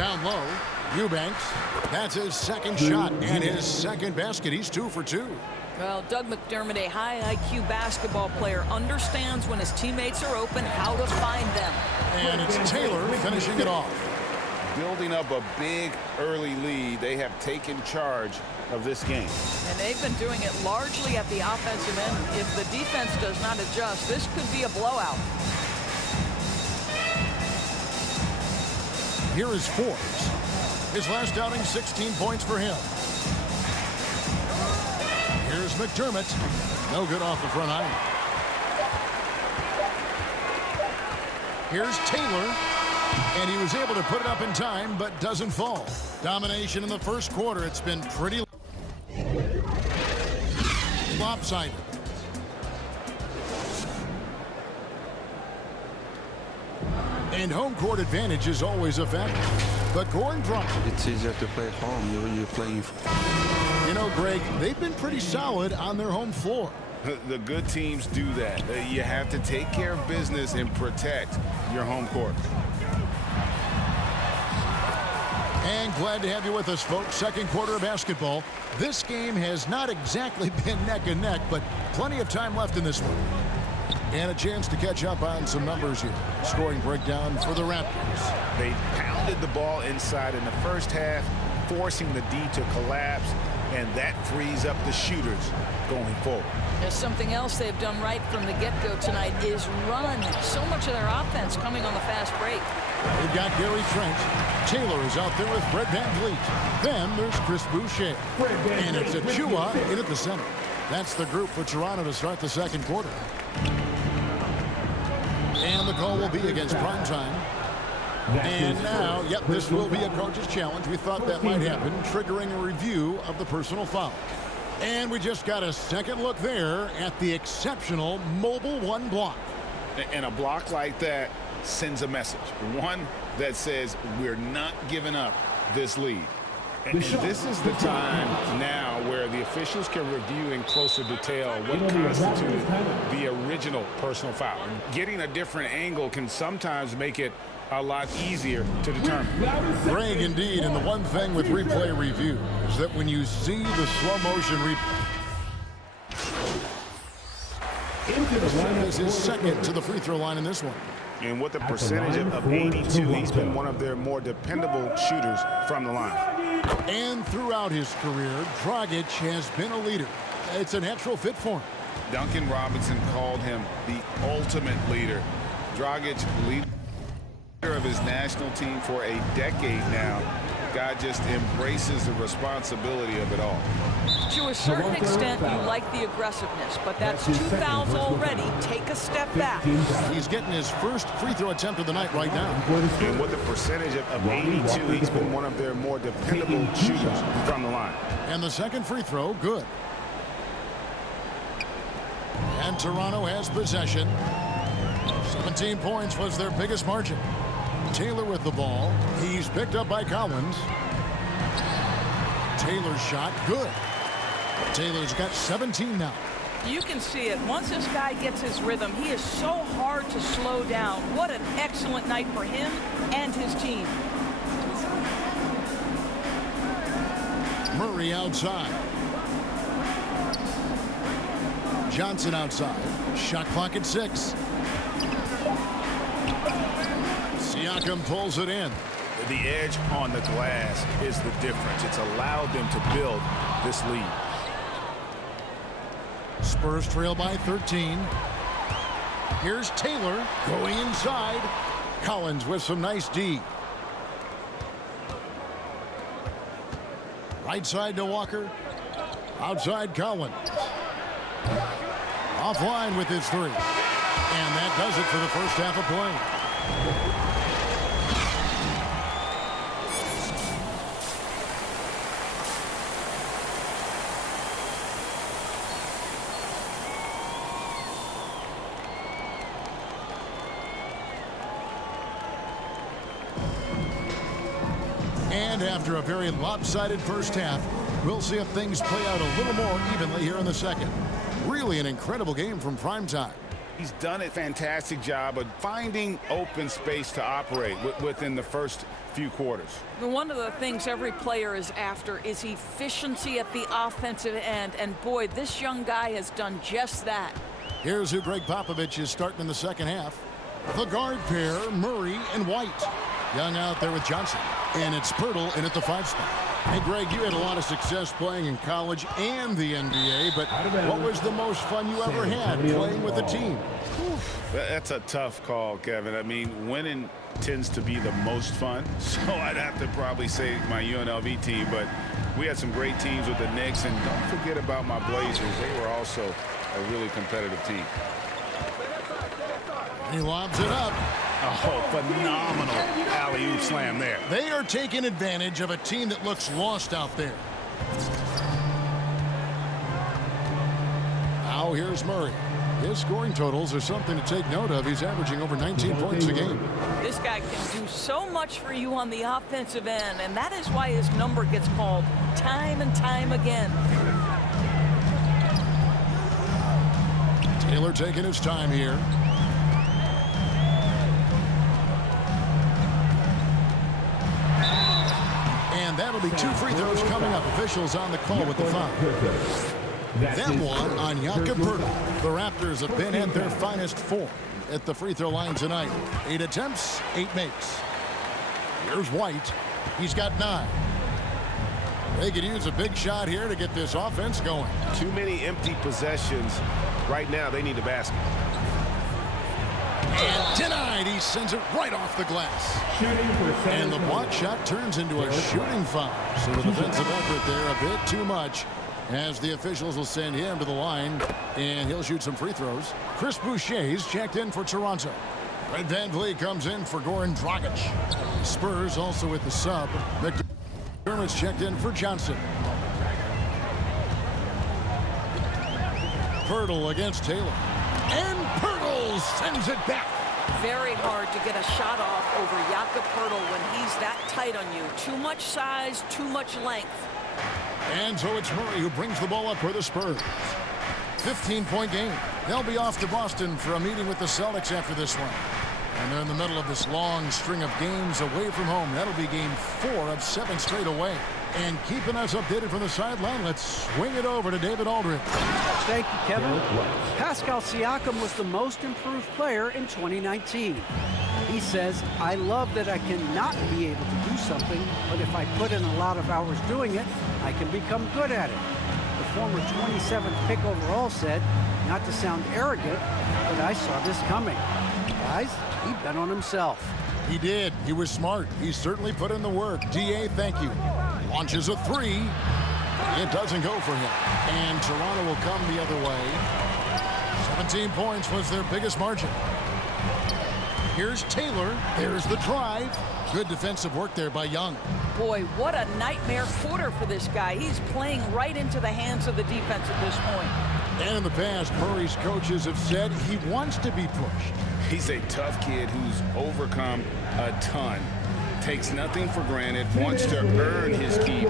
Down low, Eubanks. That's his second shot and his second basket. He's 2 for 2. Well, Doug McDermott, a high IQ basketball player, understands when his teammates are open how to find them. And it's Taylor finishing it off. Building up a big early lead, they have taken charge of this game. And they've been doing it largely at the offensive end. If the defense does not adjust, this could be a blowout. Here is Forbes. His last outing, 16 points for him. Here's McDermott. No good off the front iron. Here's Taylor. And he was able to put it up in time, but doesn't fall. Domination in the first quarter. It's been pretty lopsided. And home court advantage is always a factor. But Goran Dragic. It's easier to play at home. You're playing. You know, Greg, they've been pretty solid on their home floor. The good teams do that. You have to take care of business and protect your home court. And glad to have you with us, folks. Second quarter of basketball. This game has not exactly been neck and neck, but plenty of time left in this one. And a chance to catch up on some numbers here. Scoring breakdown for the Raptors. They pounded the ball inside in the first half, forcing the D to collapse, and that frees up the shooters going forward. There's something else they've done right from the get-go tonight is run. So much of their offense coming on the fast break. They've got Gary Trent. Taylor is out there with Fred VanVleet. Then there's Chris Boucher. And it's Achua in at the center. That's the group for Toronto to start the second quarter. And the call will be against Primetime. And now, yep, this will be a coach's challenge. We thought that might happen, triggering a review of the personal foul. And we just got a second look there at the exceptional Mobile One block. And a block like that sends a message. One that says we're not giving up this lead. And this is the time now where the officials can review in closer detail what constituted the original personal foul. Getting a different angle can sometimes make it a lot easier to determine. Greg, indeed, and the one thing with replay review is that when you see the slow motion replay, is his second to the free throw line in this one. And with a percentage of 82, he's been one of their more dependable shooters from the line. And throughout his career, Dragic has been a leader. It's a natural fit for him. Duncan Robinson called him the ultimate leader. Dragic, leader of his national team for a decade now. Guy just embraces the responsibility of it all. To a certain extent, you like the aggressiveness, but that's 2 fouls already. Take a step back. He's getting his first free throw attempt of the night right now. And with a percentage of 82, he's been one of their more dependable shooters from the line. And the second free throw, good. And Toronto has possession. 17 points was their biggest margin. Taylor with the ball. He's picked up by Collins. Taylor's shot, good. Taylor's got 17 now. You can see it. Once this guy gets his rhythm, he is so hard to slow down. What an excellent night for him and his team. Murray outside. Johnson outside. Shot clock at 6. Siakam pulls it in. The edge on the glass is the difference. It's allowed them to build this lead. Spurs trail by 13. Here's Taylor going inside. Collins with some nice D. Right side to Walker. Outside Collins. Offline with his 3. And that does it for the first half of play. And after a very lopsided first half, we'll see if things play out a little more evenly here in the second. Really an incredible game from Primetime. He's done a fantastic job of finding open space to operate within the first few quarters. One of the things every player is after is efficiency at the offensive end. And boy, this young guy has done just that. Here's who Greg Popovich is starting in the second half. The guard pair, Murray and White. Young out there with Johnson. And it's Pirtle in at the 5 spot. Hey, Greg, you had a lot of success playing in college and the NBA, but what was the most fun you ever had playing with a team? That's a tough call, Kevin. I mean, winning tends to be the most fun, so I'd have to probably say my UNLV team, but we had some great teams with the Knicks, and don't forget about my Blazers. They were also a really competitive team. He lobs it up. Oh, phenomenal alley-oop slam there. They are taking advantage of a team that looks lost out there. Now here's Murray. His scoring totals are something to take note of. He's averaging over 19 points a game. This guy can do so much for you on the offensive end, and that is why his number gets called time and time again. Taylor taking his time here. And that'll be 2 free throws coming up. Officials on the call with the foul. That one on Jakob Poeltl. The Raptors have been at their finest form at the free throw line tonight. 8 attempts, 8 makes. Here's White. He's got 9. They could use a big shot here to get this offense going. Too many empty possessions. Right now, they need a basket. And denied. He sends it right off the glass. And the block shot turns into a shooting foul. So the defensive effort there a bit too much, as the officials will send him to the line, and he'll shoot some free throws. Chris Boucher's checked in for Toronto. Fred VanVleet comes in for Goran Dragic. Spurs also with the sub. McDermott's checked in for Johnson. Pirtle against Taylor. And Pirtle sends it back. Very hard to get a shot off over Jakob Poeltl when he's that tight on you. Too much size, too much length. And so it's Murray who brings the ball up for the Spurs. 15-point game. They'll be off to Boston for a meeting with the Celtics after this one. And they're in the middle of this long string of games away from home. That'll be game 4 of 7 straight away. And keeping us updated from the sideline, let's swing it over to David Aldridge. Thank you, Kevin. Pascal Siakam was the most improved player in 2019. He says, I love that I cannot be able to do something, but if I put in a lot of hours doing it, I can become good at it. The former 27th pick overall said, not to sound arrogant, but I saw this coming. Guys, he bet on himself. He did. He was smart. He certainly put in the work. DA, thank you. Launches a 3. It doesn't go for him. And Toronto will come the other way. 17 points was their biggest margin. Here's Taylor. There's the drive. Good defensive work there by Young. Boy, what a nightmare quarter for this guy. He's playing right into the hands of the defense at this point. And in the past, Murray's coaches have said he wants to be pushed. He's a tough kid who's overcome a ton. Takes nothing for granted, wants to earn his keep.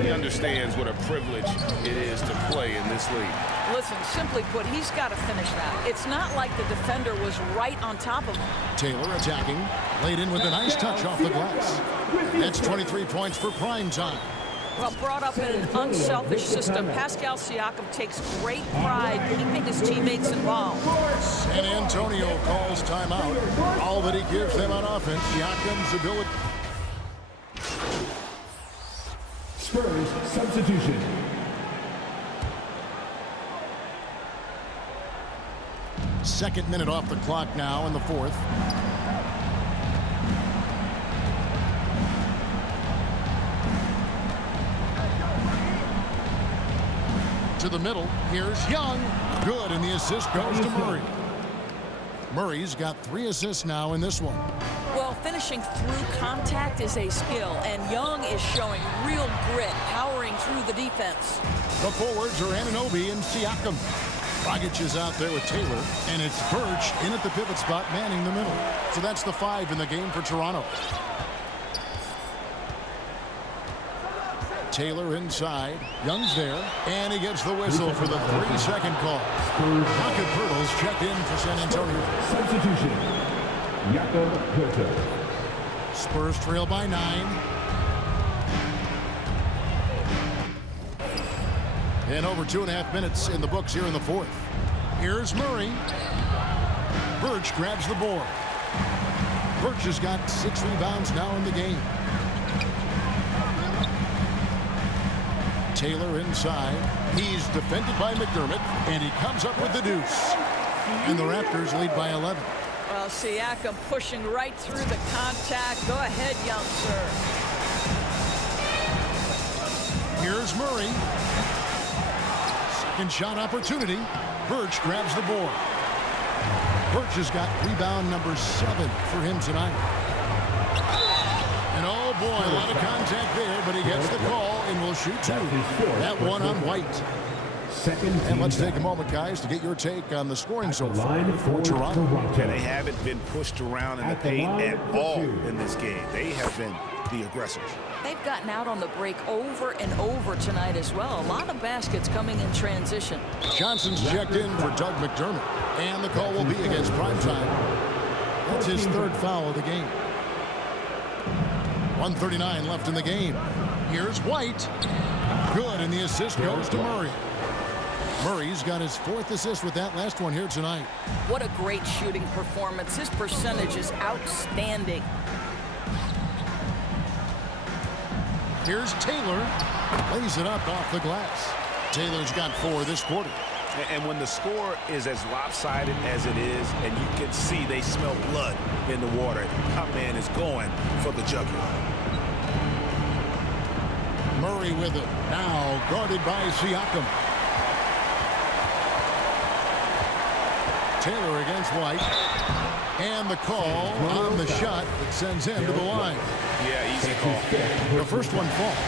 He understands what a privilege it is to play in this league. Listen, simply put, he's got to finish that. It's not like the defender was right on top of him. Taylor attacking, laid in with a nice touch off the glass. That's 23 points for prime time. Well, brought up in an unselfish system, Pascal Siakam takes great pride keeping his teammates involved. San Antonio calls timeout. All that he gives them on offense, Siakam's ability. Spurs substitution. Second minute off the clock now in the 4th. To the middle. Here's Young. Good, and the assist goes to Murray. Murray's got 3 assists now in this one. Well, finishing through contact is a skill, and Young is showing real grit, powering through the defense. The forwards are Anunoby and Siakam. Dragic is out there with Taylor, and it's Birch in at the pivot spot, manning the middle. So that's the 5 in the game for Toronto. Taylor inside. Young's there. And he gets the whistle for the 3-second call. Rocket Pirtles checked in for San Antonio. Substitution. Jakob Poeltl. Spurs trail by 9. And over 2.5 minutes in the books here in the fourth. Here's Murray. Birch grabs the board. Birch has got 6 rebounds now in the game. Taylor inside. He's defended by McDermott, and he comes up with the deuce. And the Raptors lead by 11. Well, Siakam pushing right through the contact. Go ahead, young sir. Here's Murray. Second shot opportunity. Birch grabs the board. Birch has got rebound number 7 for him tonight. And oh boy, a lot of contact there, but he gets the call and will shoot 2. That one on White. And let's take a moment, guys, to get your take on the scoring so far for Toronto. And they haven't been pushed around in the paint at all in this game. They have been the aggressors. They've gotten out on the break over and over tonight as well. A lot of baskets coming in transition. Johnson's checked in for Doug McDermott. And the call will be against Primetime. That's his 3rd foul of the game. 1:39 left in the game. Here's White. Good, and the assist goes to Murray. Murray's got his 4th assist with that last one here tonight. What a great shooting performance. His percentage is outstanding. Here's Taylor. Lays it up off the glass. Taylor's got 4 this quarter. And when the score is as lopsided as it is, and you can see they smell blood in the water, our man is going for the jugular. Murray with it. Now guarded by Siakam. Taylor against White. And the call on the shot that sends him to the line. Yeah, easy call. The first one falls.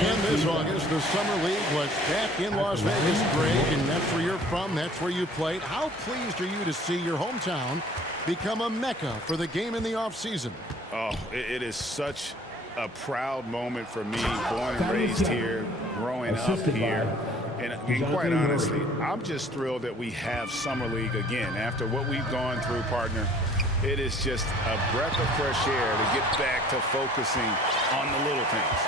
And this August, the Summer League was back in Las Vegas, Greg, and that's where you're from, that's where you played. How pleased are you to see your hometown become a mecca for the game in the offseason? Oh, it is such a proud moment for me, born and raised here, growing up here. And quite honestly, I'm just thrilled that we have Summer League again. After what we've gone through, partner, it is just a breath of fresh air to get back to focusing on the little things.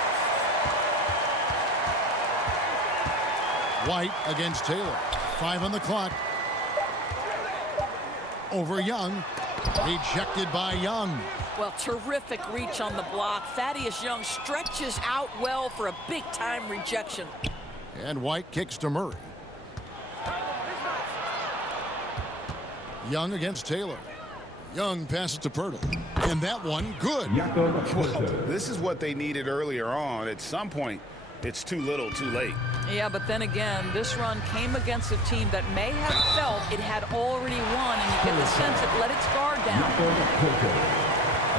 White against Taylor. 5 on the clock. Over Young. Rejected by Young. Well, terrific reach on the block. Thaddeus Young stretches out well for a big-time rejection. And White kicks to Murray. Young against Taylor. Young passes to Poeltl. And that one, good. Well, this is what they needed earlier on. At some point, it's too little, too late. Yeah, but then again, this run came against a team that may have felt it had already won, and you get the sense it let its guard down.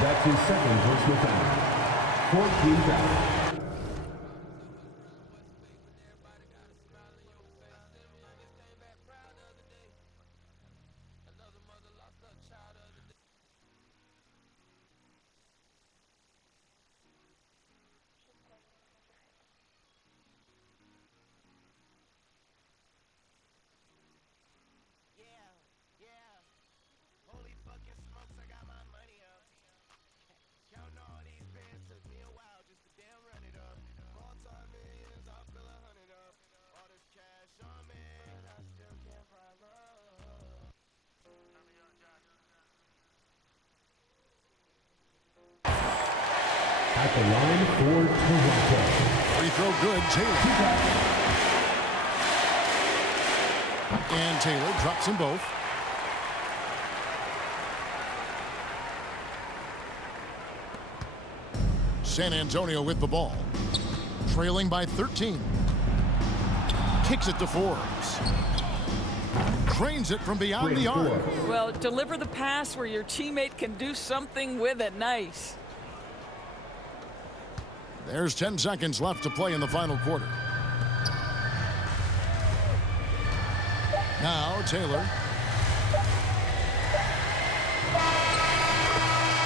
That's his 2nd personal foul. 14 fouls. At the line for Toronto. Free throw good, Taylor. And Taylor drops them both. San Antonio with the ball. Trailing by 13. Kicks it to Forbes. Drains it from beyond the arc. Well, deliver the pass where your teammate can do something with it. Nice. There's 10 seconds left to play in the final quarter. Now Taylor.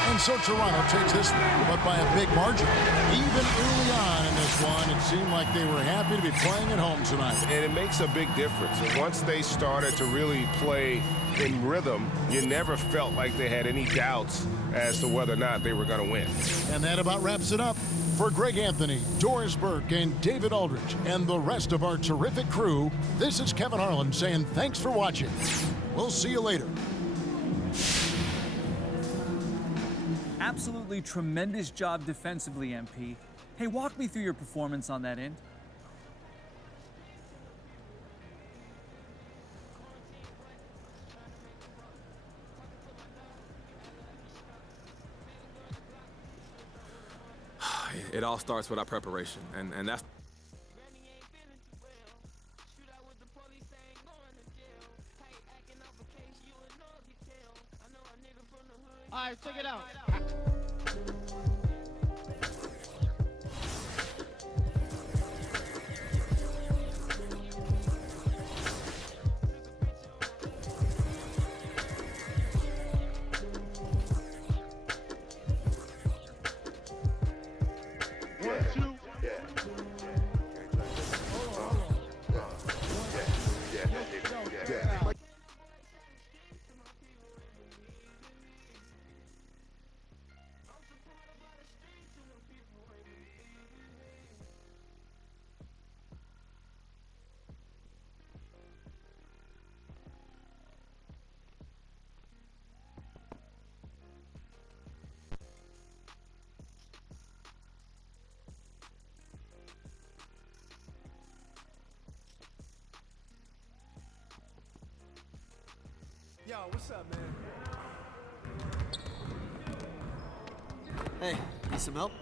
And And so Toronto takes this, but by a big margin. Even early on in this one, it seemed like they were happy to be playing at home tonight. And it makes a big difference. And once they started to really play in rhythm, you never felt like they had any doubts as to whether or not they were going to win. And that about wraps it up. For Greg Anthony, Doris Burke, and David Aldridge, and the rest of our terrific crew, this is Kevin Harlan saying thanks for watching. We'll see you later. Absolutely tremendous job defensively, MP. Hey, walk me through your performance on that end. It all starts with our preparation, and that's... All right, check it out. Yo, what's up, man? Hey, need some help?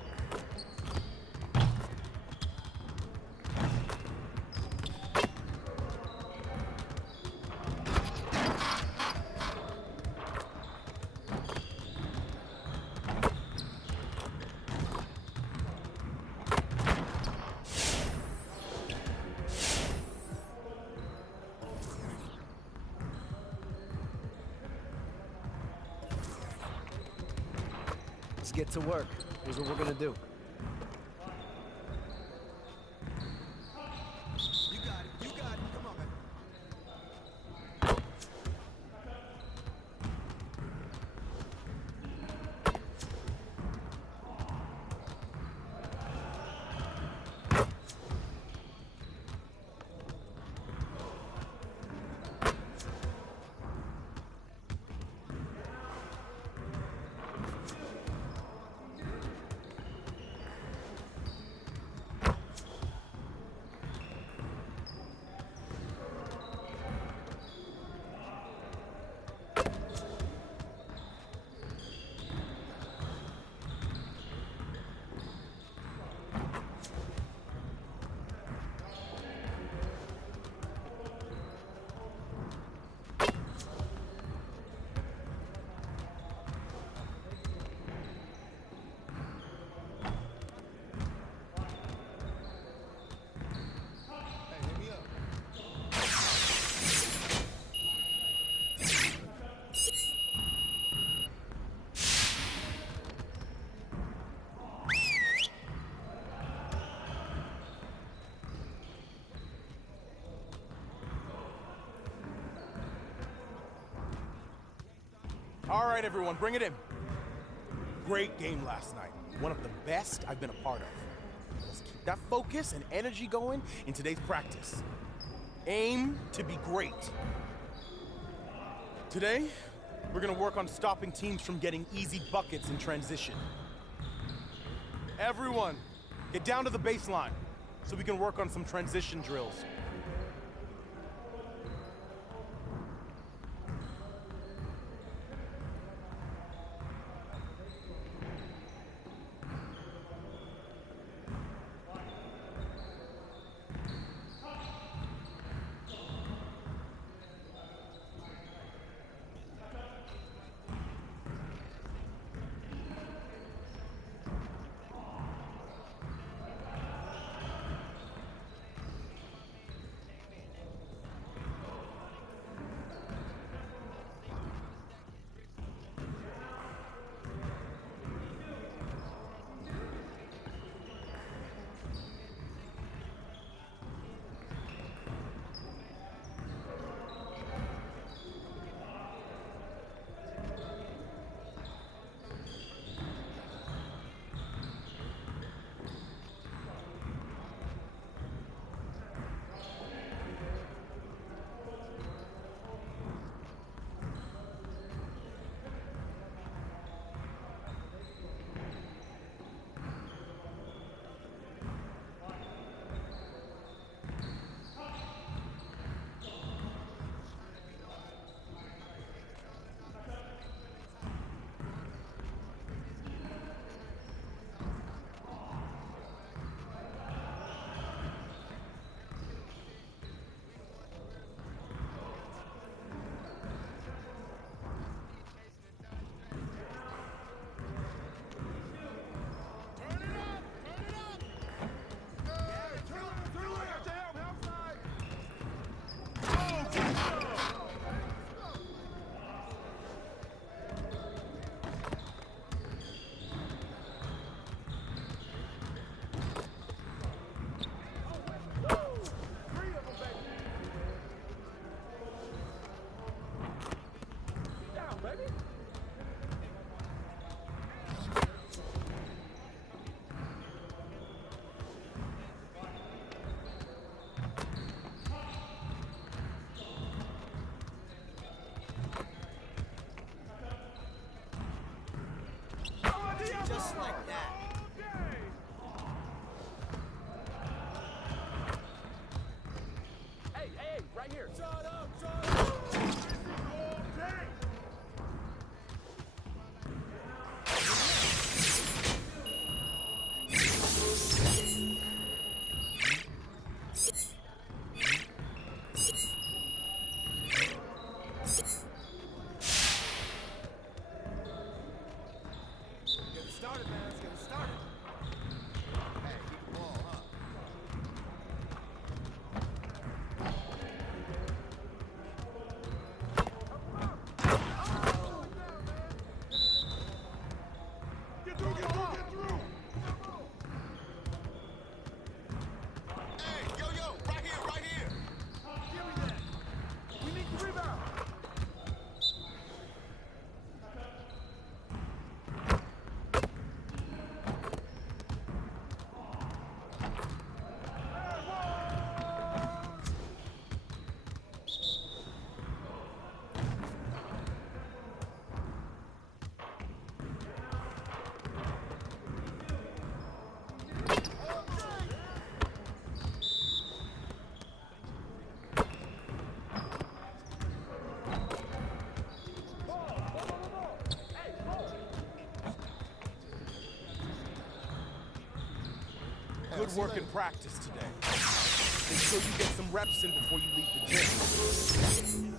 Let's get to work. Here's what we're gonna do. You got it. You got it. Come on, man. All right, everyone, bring it in. Great game last night. One of the best I've been a part of. Let's keep that focus and energy going in today's practice. Aim to be great. Today, we're gonna work on stopping teams from getting easy buckets in transition. Everyone, get down to the baseline so we can work on some transition drills. good work in practice today. Make sure you get some reps in before you leave the gym.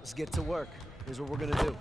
Let's get to work. Here's what we're gonna do.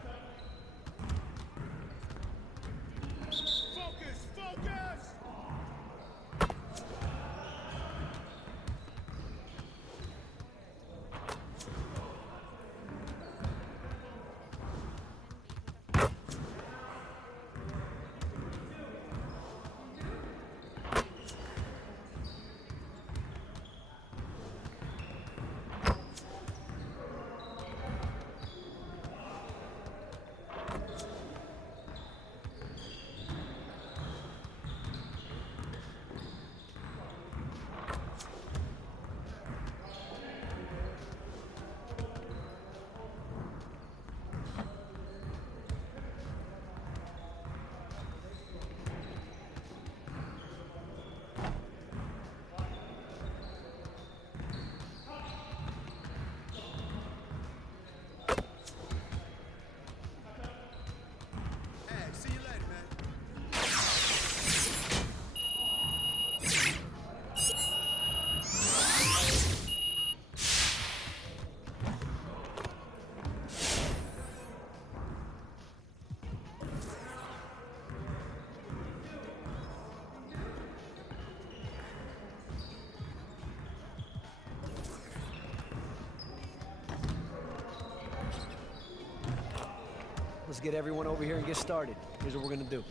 Let's get everyone over here and get started. Here's what we're gonna do.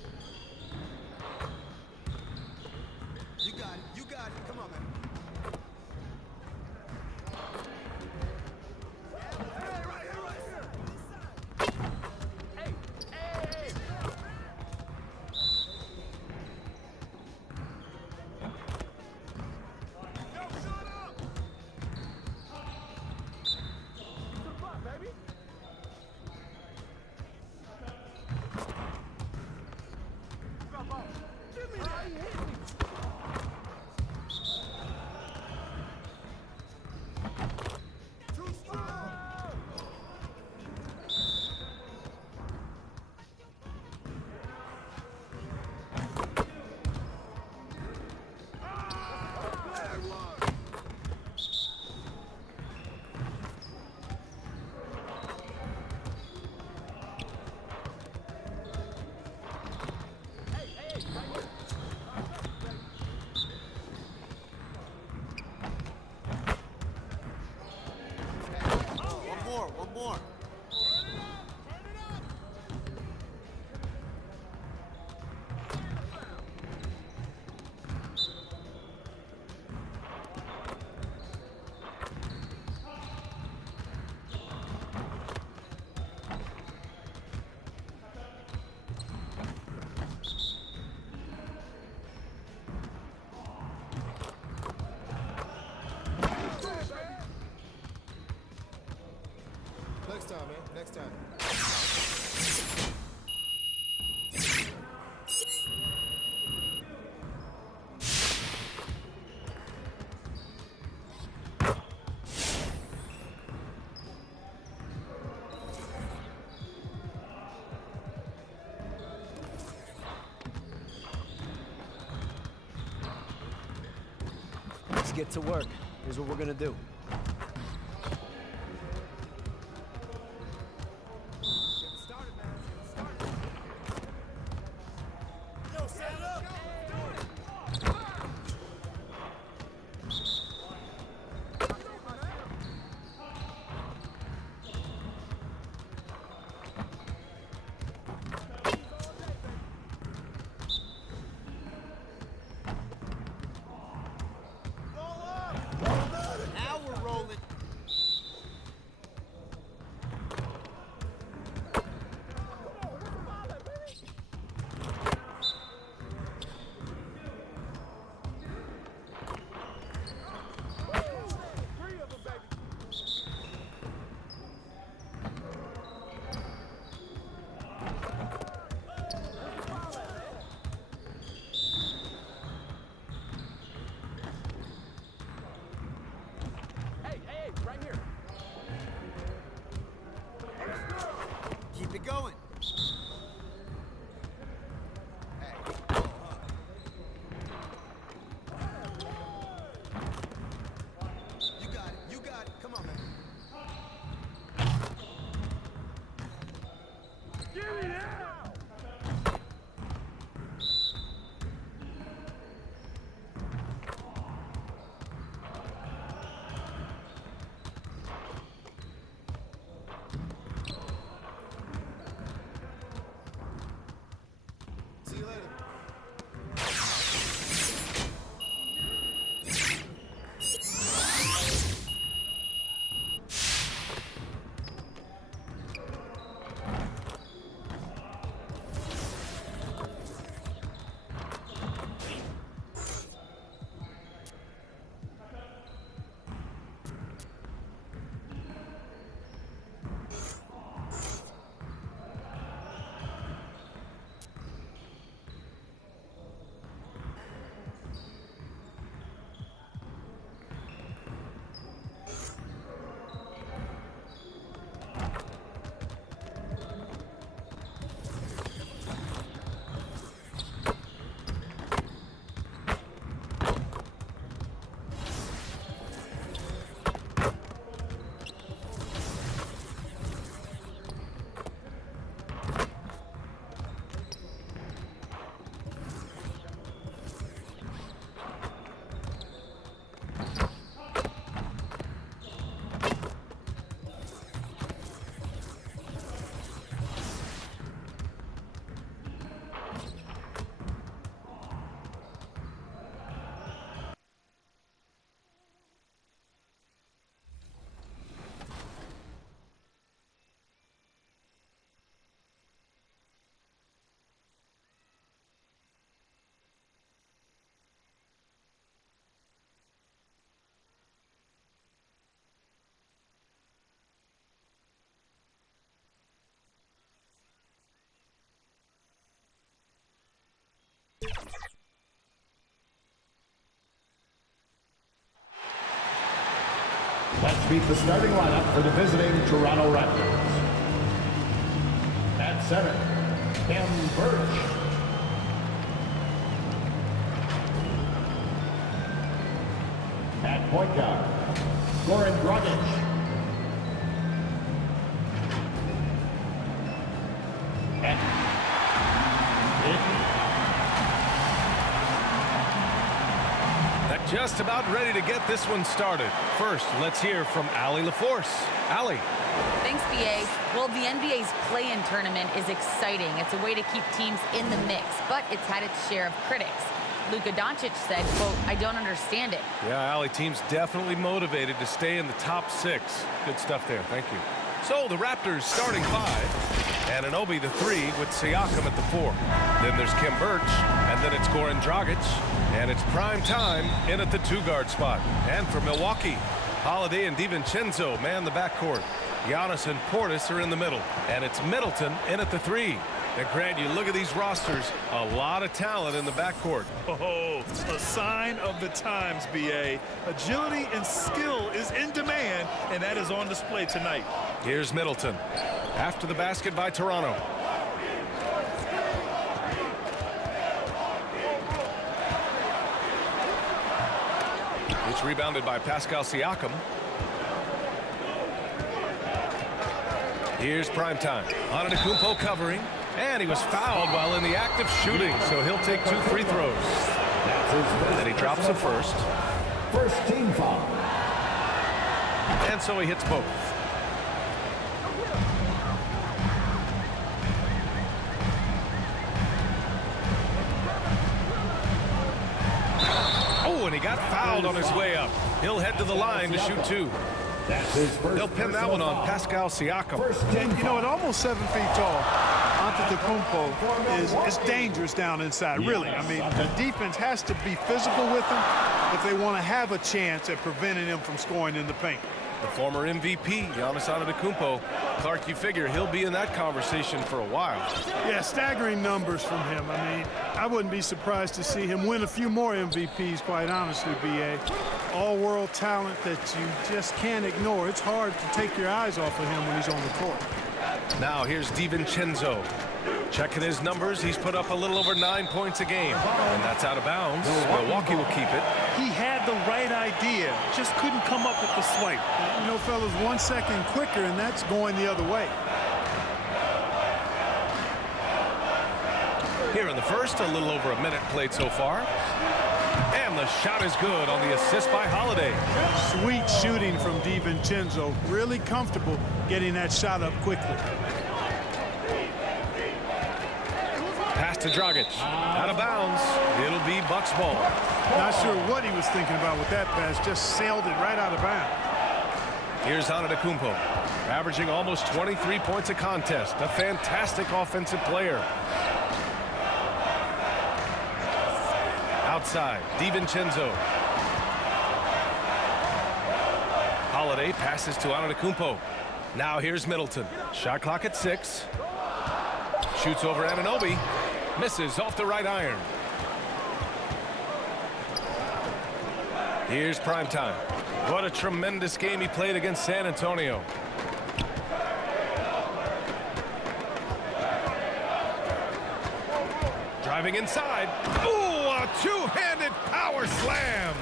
You got it. You got it. Come on, man. One more. Next time, man. Next time. Let's get to work. Here's what we're gonna do. Now we're rolling. Let's meet the starting lineup for the visiting Toronto Raptors. At center, Khem Birch. At point guard, Goran Dragic. Just about ready to get this one started. First, let's hear from Allie LaForce. Allie. Thanks, BA. Well, the NBA's play-in tournament is exciting. It's a way to keep teams in the mix, but it's had its share of critics. Luka Doncic said, quote, "I don't understand it." Yeah, Allie, team's definitely motivated to stay in the top 6. Good stuff there. Thank you. So the Raptors starting 5. Anunoby the 3 with Siakam at the 4. Then there's Khem Birch, and then it's Goran Dragic. And it's prime time in at the 2-guard spot. And for Milwaukee, Holiday and DiVincenzo man the backcourt. Giannis and Portis are in the middle. And it's Middleton in at the 3. And Grant, you look at these rosters, a lot of talent in the backcourt. Oh, a sign of the times, BA. Agility and skill is in demand, and that is on display tonight. Here's Middleton. After the basket by Toronto. It's rebounded by Pascal Siakam. Here's primetime. Antetokounmpo covering. And he was fouled while in the act of shooting, so he'll take 2 free throws. And then he drops the first. First team foul. And so he hits both. Oh, and he got fouled on his way up. He'll head to the line to shoot 2. They'll pin that one on Pascal Siakam. And, you know, at almost 7 feet tall, Antetokounmpo is dangerous down inside, really. I mean, the defense has to be physical with him if they want to have a chance at preventing him from scoring in the paint. The former MVP, Giannis Antetokounmpo. Clark, you figure he'll be in that conversation for a while. Yeah, staggering numbers from him. I mean, I wouldn't be surprised to see him win a few more MVPs, quite honestly, BA. All-world talent that you just can't ignore. It's hard to take your eyes off of him when he's on the court. Now here's DiVincenzo. Checking his numbers, he's put up a little over 9 points a game. And that's out of bounds. Milwaukee will keep it. He had the right idea, just couldn't come up with the swipe. You know, fellas, 1 second quicker, and that's going the other way. Here in the first, a little over a minute played so far. And the shot is good on the assist by Holiday. Sweet shooting from DiVincenzo. Really comfortable getting that shot up quickly. Pass to Dragic. Out of bounds. It'll be Bucks ball. Not sure what he was thinking about with that pass. Just sailed it right out of bounds. Here's Antetokounmpo, averaging almost 23 points a contest. A fantastic offensive player. Outside, DiVincenzo. Holiday passes to Antetokounmpo. Now here's Middleton. Shot clock at 6. Shoots over Anunoby. Misses off the right iron. Here's primetime. What a tremendous game he played against San Antonio. Driving inside. Ooh, a two-handed power slam.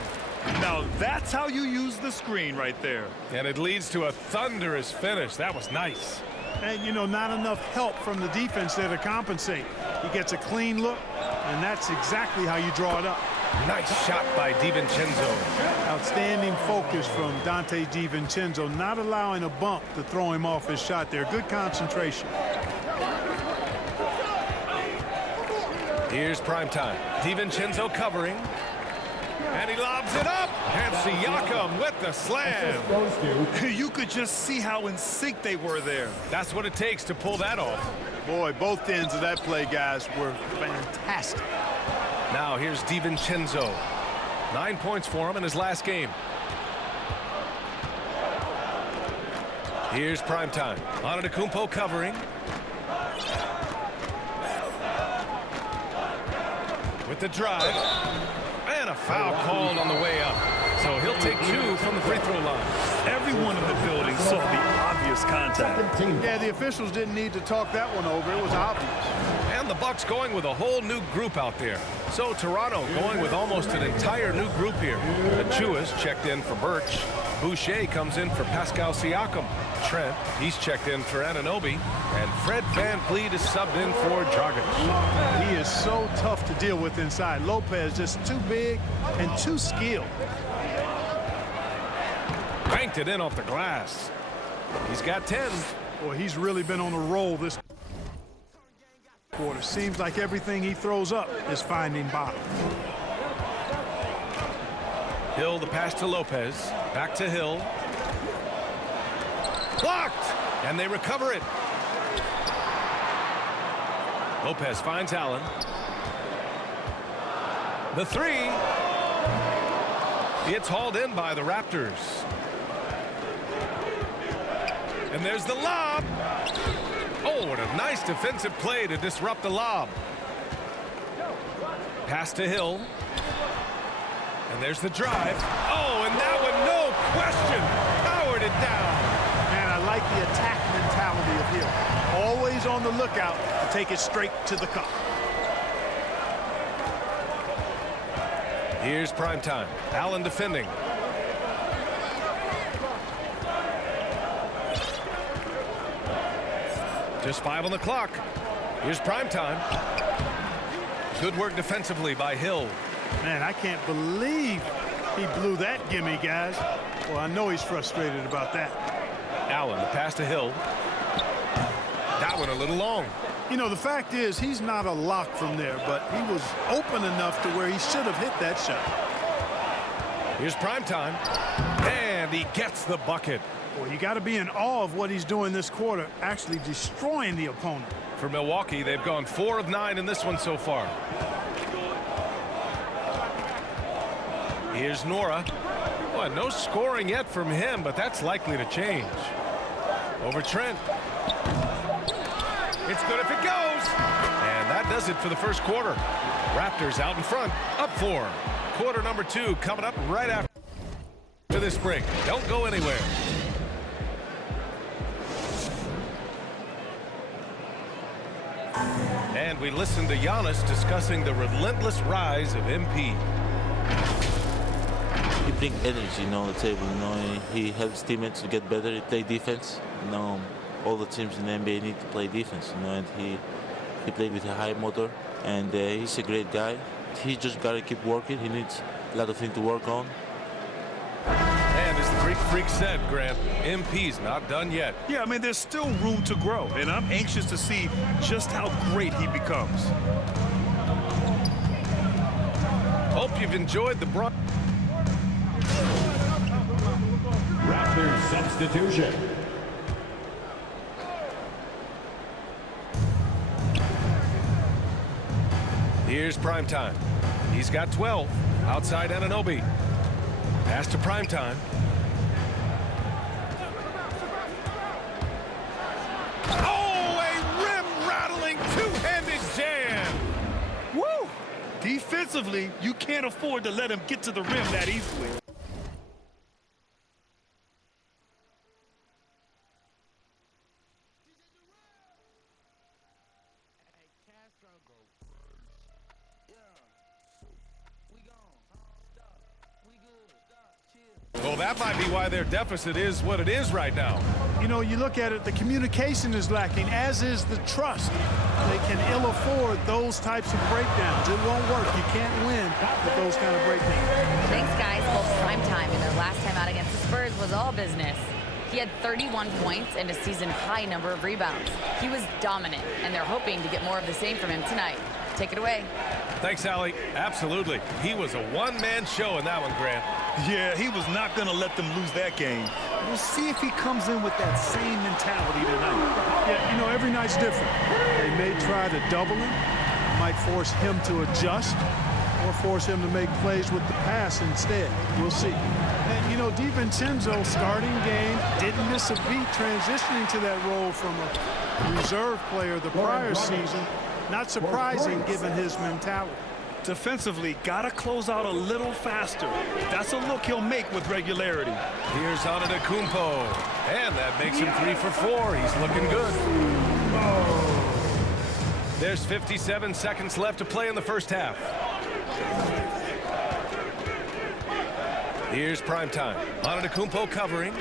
Now that's how you use the screen right there. And it leads to a thunderous finish. That was nice. And, you know, not enough help from the defense there to compensate. He gets a clean look, and that's exactly how you draw it up. Nice shot by DiVincenzo. Outstanding focus from Donte DiVincenzo, not allowing a bump to throw him off his shot there. Good concentration. Here's primetime. DiVincenzo covering. And he lobs it up. And Siakam with the slam. You could just see how in sync they were there. That's what it takes to pull that off. Boy, both ends of that play, guys, were fantastic. Now here's DiVincenzo. 9 points for him in his last game. Here's primetime. Antetokounmpo covering. With the drive. And a foul called on the way up. So he'll take 2 from the free throw line. Everyone in the building saw the obvious contact. Yeah, the officials didn't need to talk that one over. It was obvious. And the Bucks going with a whole new group out there. So Toronto going with almost an entire new group here. Achua's checked in for Birch. Boucher comes in for Pascal Siakam. Trent, he's checked in for Anunoby. And Fred VanVleet is subbed in for Dragic. He is so tough to deal with inside. Lopez just too big and too skilled. Banked it in off the glass. He's got 10. Boy, he's really been on a roll this quarter. Seems like everything he throws up is finding bottom. Hill, the pass to Lopez. Back to Hill. Blocked! And they recover it. Lopez finds Allen. The 3. It's hauled in by the Raptors. And there's the lob. Oh, what a nice defensive play to disrupt the lob. Pass to Hill. And there's the drive. Oh, and that one, no question, powered it down. Man, I like the attack mentality of Hill. Always on the lookout to take it straight to the cup. Here's prime time. Allen defending. Just 5 on the clock. Here's prime time. Good work defensively by Hill. Man, I can't believe he blew that gimme, guys. Well, I know he's frustrated about that. Allen, the pass to Hill. That one a little long. You know, the fact is he's not a lock from there, but he was open enough to where he should have hit that shot. Here's prime time. And he gets the bucket. Well, you got to be in awe of what he's doing this quarter, actually destroying the opponent. For Milwaukee, they've gone 4 of 9 in this one so far. Here's Nora. Boy, no scoring yet from him, but that's likely to change. Over Trent. It's good if it goes. And that does it for the first quarter. Raptors out in front, up 4. Quarter number 2 coming up right after this break. Don't go anywhere. And we listen to Giannis discussing the relentless rise of MP. He brings energy, on the table. He helps teammates to get better. He play defense. All the teams in the NBA need to play defense. And he played with a high motor, and he's a great guy. He just got to keep working. He needs a lot of things to work on. And as the Greek Freak said, Grant, MP's not done yet. Yeah, I mean, there's still room to grow, and I'm anxious to see just how great he becomes. Hope you've enjoyed the Raptors substitution. Here's prime time. He's got 12 outside Anunoby. Pass to prime time. Oh, a rim-rattling two-handed jam. Woo! Defensively, you can't afford to let him get to the rim that easily. Well, that might be why their deficit is what it is right now. You know, you look at it, the communication is lacking, as is the trust. They can ill afford those types of breakdowns. It won't work. You can't win with those kind of breakdowns. Thanks, guys. Both prime time and their last time out against the Spurs was all business. He had 31 points and a season-high number of rebounds. He was dominant, and they're hoping to get more of the same from him tonight. Take it away. Thanks, Allie. Absolutely. He was a one-man show in that one, Grant. Yeah, he was not going to let them lose that game. We'll see if he comes in with that same mentality tonight. Yeah, you know, every night's different. They may try to double him, might force him to adjust, or force him to make plays with the pass instead. We'll see. And, you know, DiVincenzo starting game, didn't miss a beat transitioning to that role from a reserve player the prior season. Not surprising given his mentality. Defensively, got to close out a little faster. That's a look he'll make with regularity. Here's Antetokounmpo, and that makes him 3 for 4. He's looking good. There's 57 seconds left to play in the first half. Here's prime time. Antetokounmpo covering.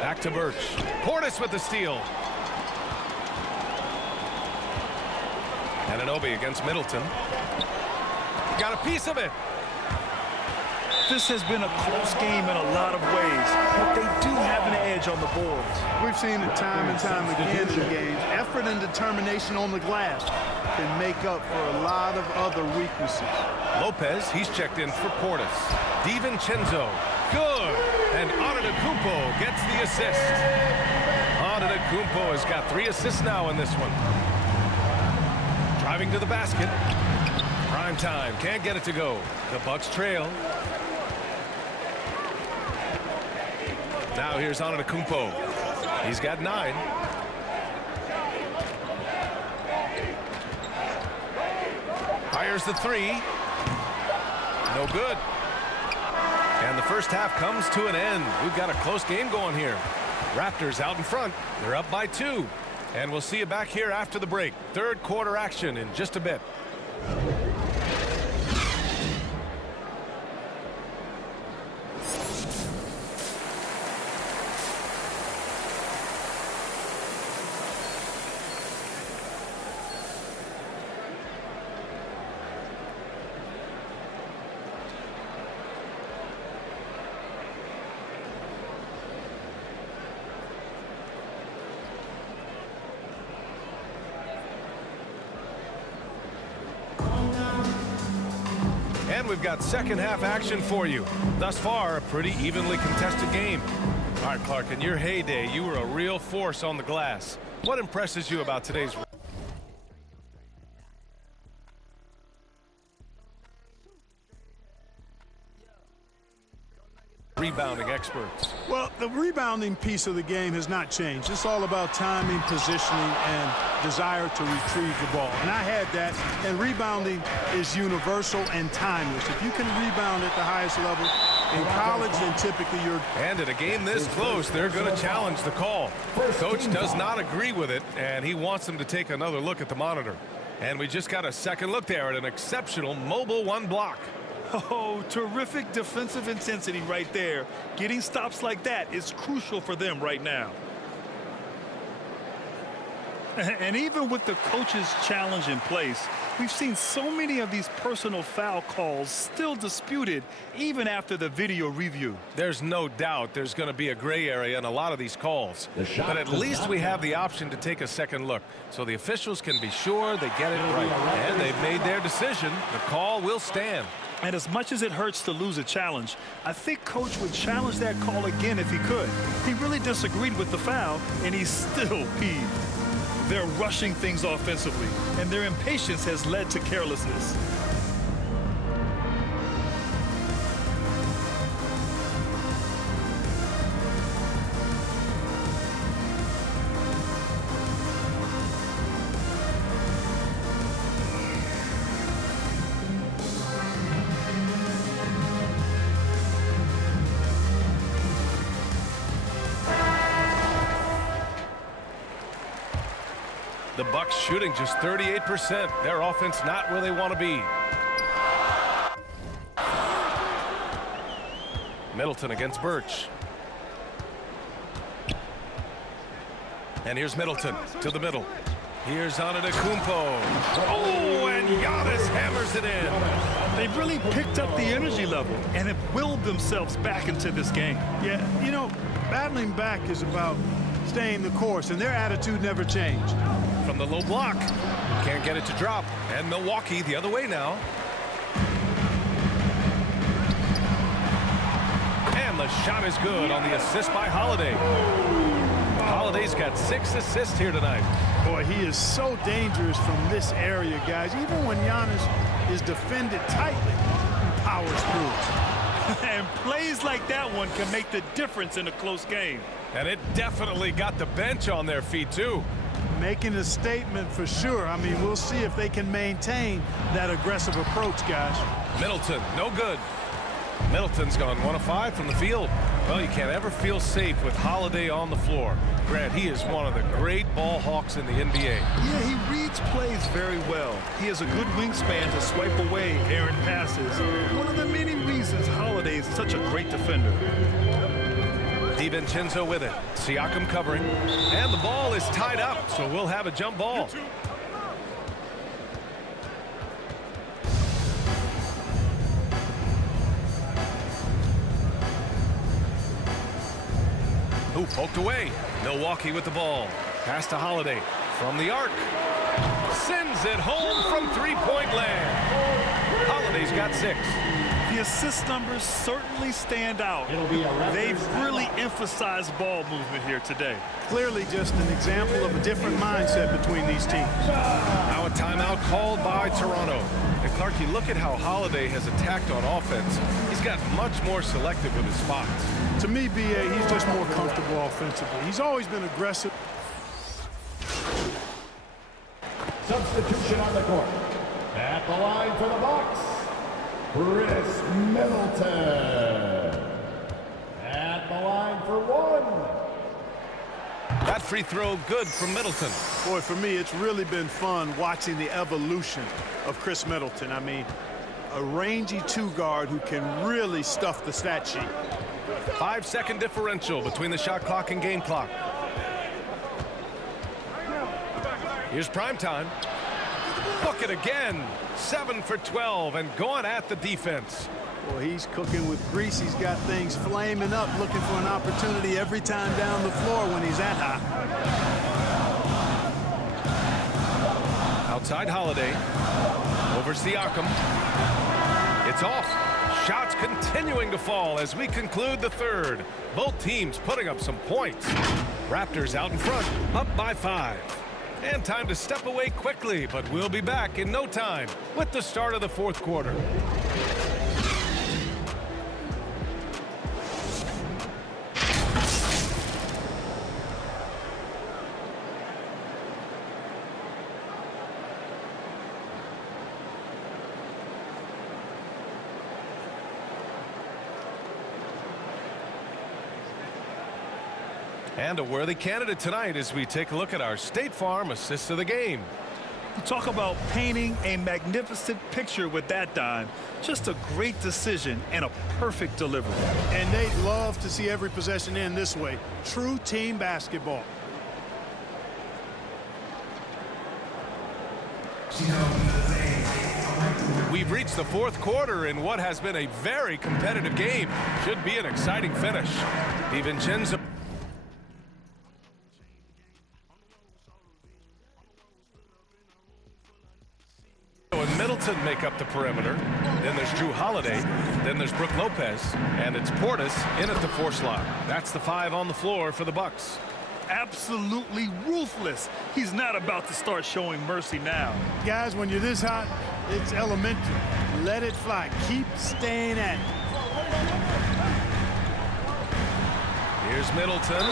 Back to Birch. Portis with the steal. Anunoby against Middleton. Got a piece of it. This has been a close game in a lot of ways, but they do have an edge on the boards. We've seen it time and time again in games. Effort and determination on the glass can make up for a lot of other weaknesses. Lopez, he's checked in for Portis. DiVincenzo, good. And Antetokounmpo gets the assist. Antetokounmpo has got 3 assists now in this one. Driving to the basket. Prime time, can't get it to go. The Bucks trail. Now here's Antetokounmpo. He's got 9. Fires the 3. No good. And the first half comes to an end. We've got a close game going here. Raptors out in front. They're up by 2. And we'll see you back here after the break. Third quarter action in just a bit. And we've got second half action for you. Thus far, a pretty evenly contested game. All right, Clark, in your heyday, you were a real force on the glass. What impresses you about today's rebounding experts? Well, the rebounding piece of the game has not changed. It's all about timing, positioning, and desire to retrieve the ball. And I had that, and rebounding is universal and timeless. If you can rebound at the highest level in college, then typically you're... And in a game this close, they're going to challenge the call. Coach does not agree with it, and he wants them to take another look at the monitor. And we just got a second look there at an exceptional mobile 1 block. Oh, terrific defensive intensity right there. Getting stops like that is crucial for them right now. And even with the coach's challenge in place, we've seen so many of these personal foul calls still disputed even after the video review. There's no doubt there's going to be a gray area in a lot of these calls. But at least we have the option to take a second look so the officials can be sure they get it right. And they've made their decision. The call will stand. And as much as it hurts to lose a challenge, I think Coach would challenge that call again if he could. He really disagreed with the foul, and he's still peeved. They're rushing things offensively, and their impatience has led to carelessness. The Bucks shooting just 38%. Their offense not where they want to be. Middleton against Birch. And here's Middleton to the middle. Here's Antetokounmpo. Oh, and Giannis hammers it in. They've really picked up the energy level and have willed themselves back into this game. Yeah, you know, battling back is about staying the course, and their attitude never changed. From the low block. Can't get it to drop. And Milwaukee the other way now. And the shot is good on the assist by Holiday. Holiday's got 6 assists here tonight. Boy, he is so dangerous from this area, guys. Even when Giannis is defended tightly, he powers through. And plays like that one can make the difference in a close game. And it definitely got the bench on their feet, too. Making a statement for sure. I mean, we'll see if they can maintain that aggressive approach, guys. Middleton, no good. Middleton's gone 1 of 5 from the field. Well, you can't ever feel safe with Holiday on the floor. Grant, he is one of the great ball hawks in the NBA. Yeah, he reads plays very well. He has a good wingspan to swipe away errant passes. One of the many reasons Holiday is such a great defender. DiVincenzo with it. Siakam covering. And the ball is tied up, so we'll have a jump ball. Ooh, poked away. Milwaukee with the ball. Pass to Holiday from the arc. Sends it home from three-point land. Holiday's got 6. The assist numbers certainly stand out. They've really emphasized ball movement here today. Clearly just an example of a different mindset between these teams. Now a timeout called by Toronto. And Clark, you look at how Holiday has attacked on offense. He's got much more selective with his spots. To me, B.A., he's just more comfortable offensively. He's always been aggressive. Substitution on the court. At the line for the Bucks, Chris Middleton. At the line for 1. That free throw good from Middleton. Boy, for me, it's really been fun watching the evolution of Chris Middleton. I mean, a rangy 2-guard who can really stuff the stat sheet. 5-second differential between the shot clock and game clock. Here's prime time. Book it again. 7 for 12 and going at the defense. Well, he's cooking with grease. He's got things flaming up, looking for an opportunity every time down the floor when he's that high. Outside Holiday. Over Siakam. It's off. Shots continuing to fall as we conclude the third. Both teams putting up some points. Raptors out in front, up by 5. And time to step away quickly, but we'll be back in no time with the start of the fourth quarter. And a worthy candidate tonight as we take a look at our State Farm assist of the game. Talk about painting a magnificent picture with that dime. Just a great decision and a perfect delivery. And they'd love to see every possession end this way. True team basketball. We've reached the fourth quarter in what has been a very competitive game. Should be an exciting finish. DiVincenzo. And Middleton make up the perimeter. Then there's Drew Holiday. Then there's Brook Lopez. And it's Portis in at the 4 slot. That's the 5 on the floor for the Bucks. Absolutely ruthless. He's not about to start showing mercy now. Guys, when you're this hot, it's elementary. Let it fly. Keep staying at it. Here's Middleton.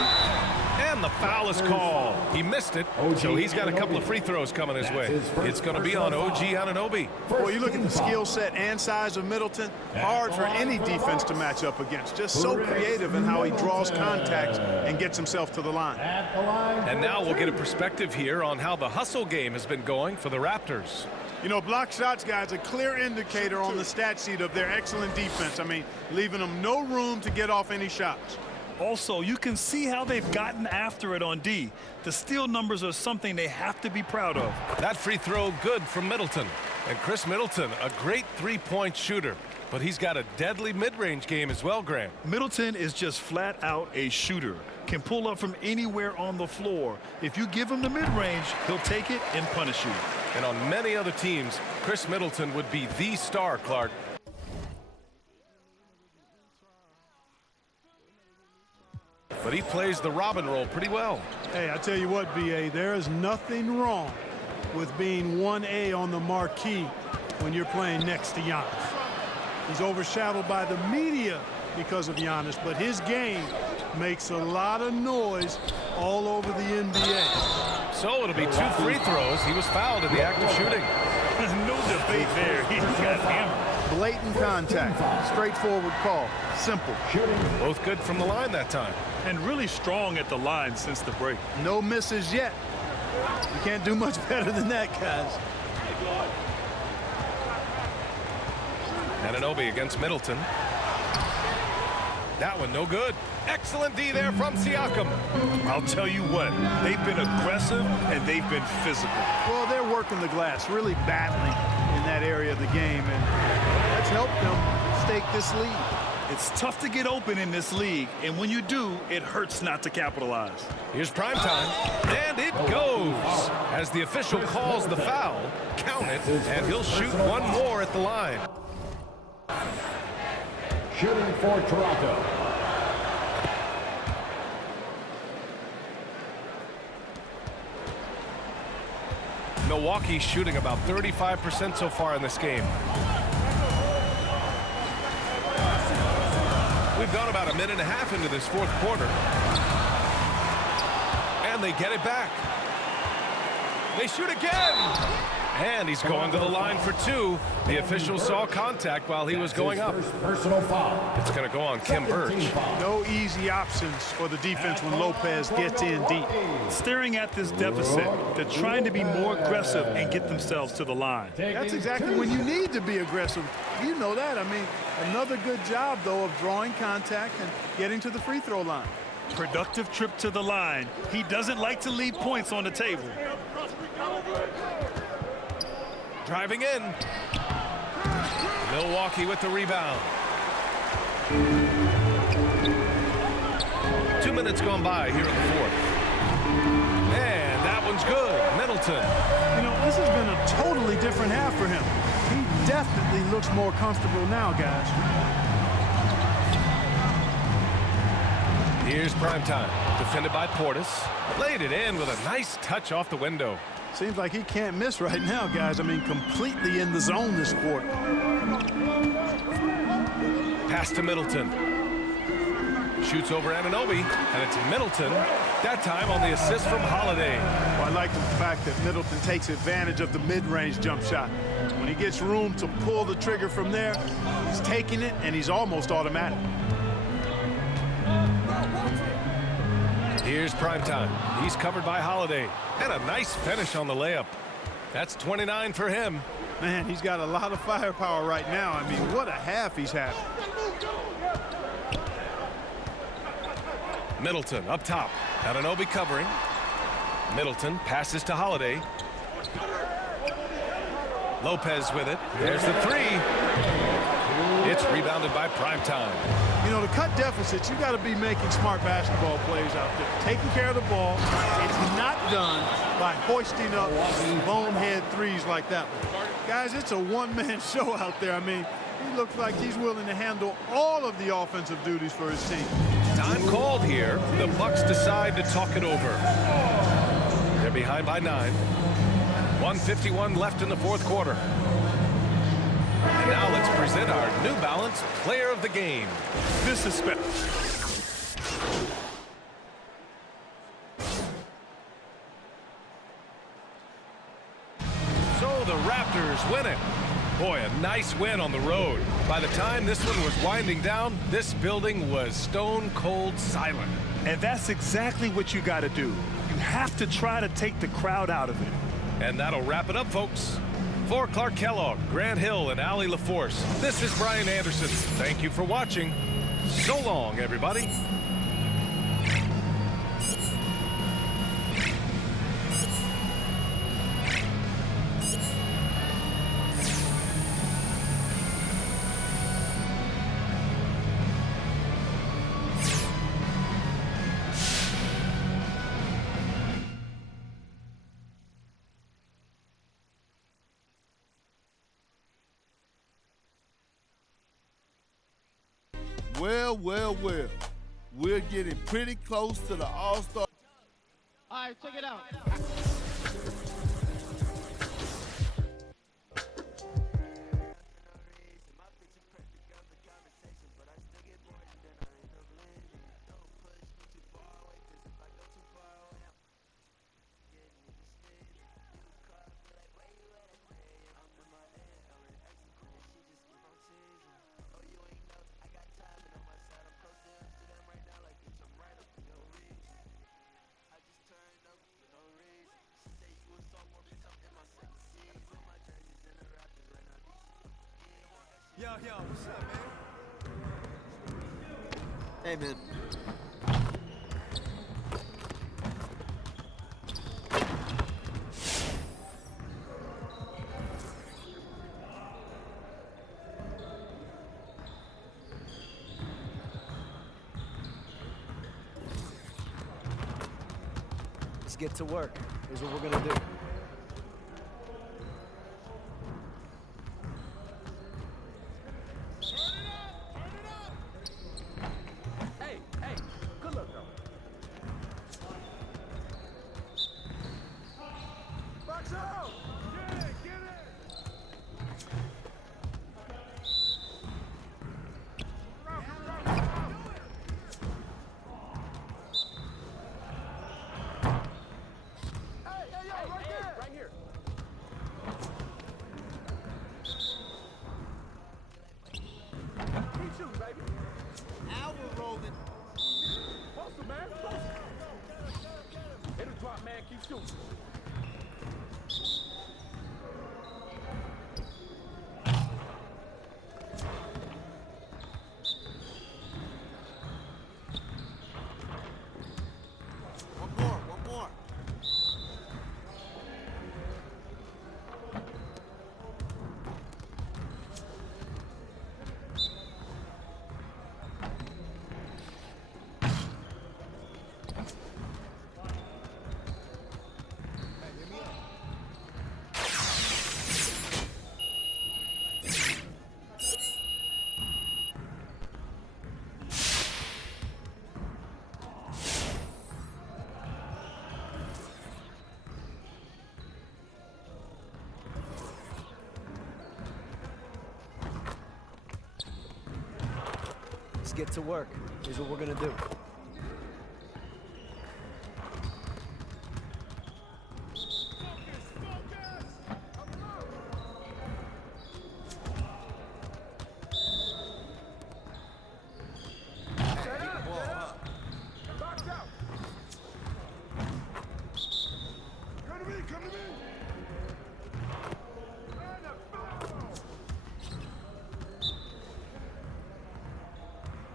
And the foul is called. He missed it, so he's got a couple of free throws coming his way. It's going to be on OG Anunoby. Well, you look at the skill set and size of Middleton. Hard for any defense to match up against. Just so creative in how he draws contacts and gets himself to the line. And now we'll get a perspective here on how the hustle game has been going for the Raptors. You know, block shots, guys, a clear indicator on the stat sheet of their excellent defense. I mean, leaving them no room to get off any shots. Also, you can see how they've gotten after it on D. The steal numbers are something they have to be proud of. That free throw good from Middleton. And Chris Middleton, a great three-point shooter. But he's got a deadly mid-range game as well, Grant. Middleton is just flat out a shooter. Can pull up from anywhere on the floor. If you give him the mid-range, he'll take it and punish you. And on many other teams, Chris Middleton would be the star, Clark. But he plays the Robin role pretty well. Hey, I tell you what, B.A., there is nothing wrong with being 1A on the marquee when you're playing next to Giannis. He's overshadowed by the media because of Giannis, but his game makes a lot of noise all over the NBA. So it'll be 2 free throws. He was fouled in the act of shooting. No debate there. He got hammered. Blatant contact. Straightforward call. Simple. Both good from the line that time. And really strong at the line since the break. No misses yet. You can't do much better than that, guys. Anunoby against Middleton. That one no good. Excellent D there from Siakam. I'll tell you what, they've been aggressive and they've been physical. Well, they're working the glass, really battling in that area of the game, and that's helped them stake this lead. It's tough to get open in this league, and when you do, it hurts not to capitalize. Here's prime time, and it goes. As the official calls the foul, count it, and he'll shoot one more at the line. Shooting for Toronto. Milwaukee shooting about 35% so far in this game. We've gone about a minute and a half into this fourth quarter. And they get it back. They shoot again. And he's going to the line for 2. The official saw contact while he was going up. Personal foul. It's going to go on Kim Birch. No easy options for the defense when Lopez gets in deep. Staring at this deficit, they're trying to be more aggressive and get themselves to the line. That's exactly when you need to be aggressive. You know that. I mean, another good job, though, of drawing contact and getting to the free throw line. Productive trip to the line. He doesn't like to leave points on the table. Driving in. Milwaukee with the rebound. 2 minutes gone by here in the fourth. And that one's good. Middleton. You know, this has been a totally different half for him. He definitely looks more comfortable now, guys. Here's prime time. Defended by Portis. Laid it in with a nice touch off the window. Seems like he can't miss right now, guys. I mean, completely in the zone this quarter. Pass to Middleton. Shoots over Anunoby, and it's Middleton, that time on the assist from Holiday. Well, I like the fact that Middleton takes advantage of the mid-range jump shot. When he gets room to pull the trigger from there, he's taking it, and he's almost automatic. Here's prime time. He's covered by Holiday. And a nice finish on the layup. That's 29 for him. Man, he's got a lot of firepower right now. I mean, what a half he's had. Middleton up top. Anunoby covering. Middleton passes to Holiday. Lopez with it. There's the 3. It's rebounded by prime time. You know, to cut deficits, you got to be making smart basketball plays out there. Taking care of the ball. It's not done by hoisting up bonehead threes like that one. Guys, it's a one-man show out there. I mean, he looks like he's willing to handle all of the offensive duties for his team. Time called here. The Bucks decide to talk it over. They're behind by 9. 1:51 left in the fourth quarter. And now let's present our New Balance Player of the Game. This is special. So the Raptors win it. Boy, a nice win on the road. By the time this one was winding down, this building was stone cold silent. And that's exactly what you got to do. You have to try to take the crowd out of it. And that'll wrap it up, folks. For Clark Kellogg, Grant Hill, and Allie LaForce, this is Brian Anderson. Thank you for watching. So long, everybody. Well. We're getting pretty close to the All-Star. All right, check it out. Yo, what's up, man? Hey, man. Let's get to work. Here's what we're gonna do. One more. Let's get to work. Here's what we're gonna do.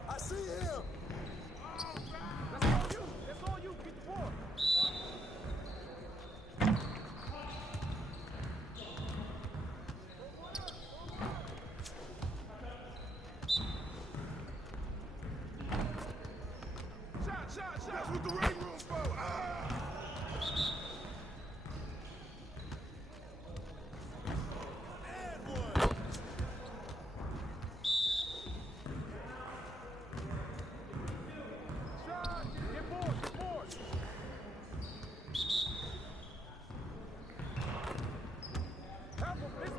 I see him. That's all you. Get the ball. Shot. That's what the ring room for. And one. Get board. Help him.